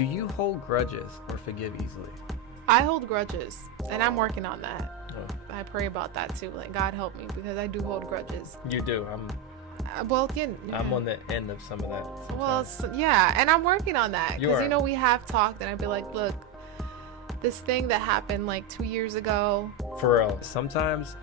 Do you hold grudges or forgive easily? I hold grudges, and I'm working on that. Oh. I pray about that too. Like, God help me, because I do hold grudges. You do. Well, yeah. I'm on the end of some of that sometimes. Well, yeah, and I'm working on that, because You know we have talked, and I'd be like, look, this thing that happened like 2 years ago. For real. Sometimes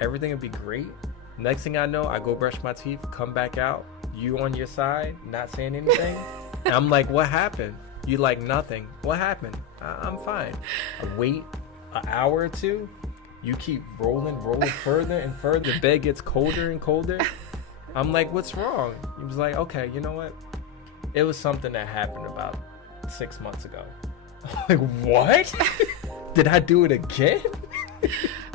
everything would be great. Next thing I know, I go brush my teeth, come back out, you on your side, not saying anything. And I'm like, what happened? You like nothing. What happened? I'm fine. I wait an hour or two. You keep rolling further and further. The bed gets colder and colder. I'm like, what's wrong? He was like, okay, you know what? It was something that happened about 6 months ago. I'm like, what? Did I do it again?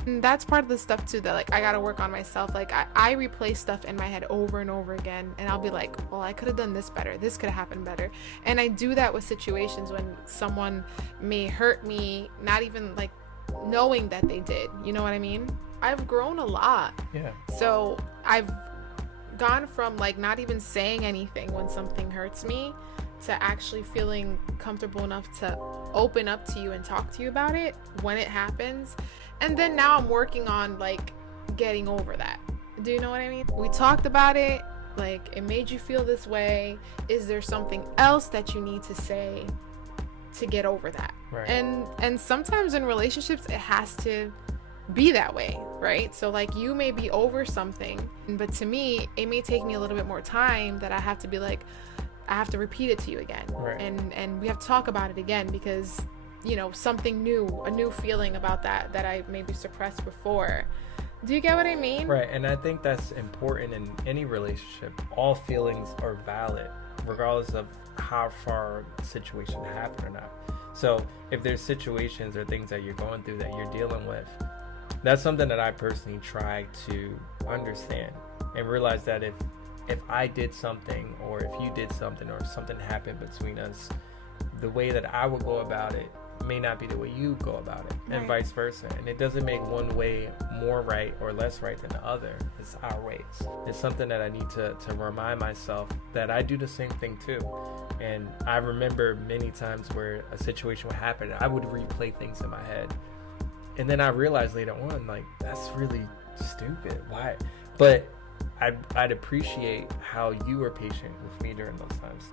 That's part of the stuff too that like I gotta work on myself. Like I replay stuff in my head over and over again, and I'll be like, well, I could have done this better, this could have happened better. And I do that with situations when someone may hurt me, not even like knowing that they did, you know what I mean? I've grown a lot. Yeah. So I've gone from like not even saying anything when something hurts me to actually feeling comfortable enough to open up to you and talk to you about it when it happens. And then now I'm working on like getting over that. Do you know what I mean? We talked about it, like it made you feel this way. Is there something else that you need to say to get over that? Right. And sometimes in relationships it has to be that way, right? So like you may be over something, but to me it may take me a little bit more time that I have to be like, I have to repeat it to you again. Right. And we have to talk about it again, because you know, something new, a new feeling about that I maybe suppressed before. Do you get what I mean? Right. And I think that's important in any relationship. All feelings are valid, regardless of how far the situation happened or not. So if there's situations or things that you're going through that you're dealing with, that's something that I personally try to understand and realize that if I did something, or if you did something, or if something happened between us, the way that I would go about it may not be the way you go about it, and vice versa. And it doesn't make one way more right or less right than the other. It's our ways. It's something that I need to remind myself that I do the same thing too. And I remember many times where a situation would happen, I would replay things in my head, and then I realized later on, like, that's really stupid. Why? But I'd appreciate how you were patient with me during those times.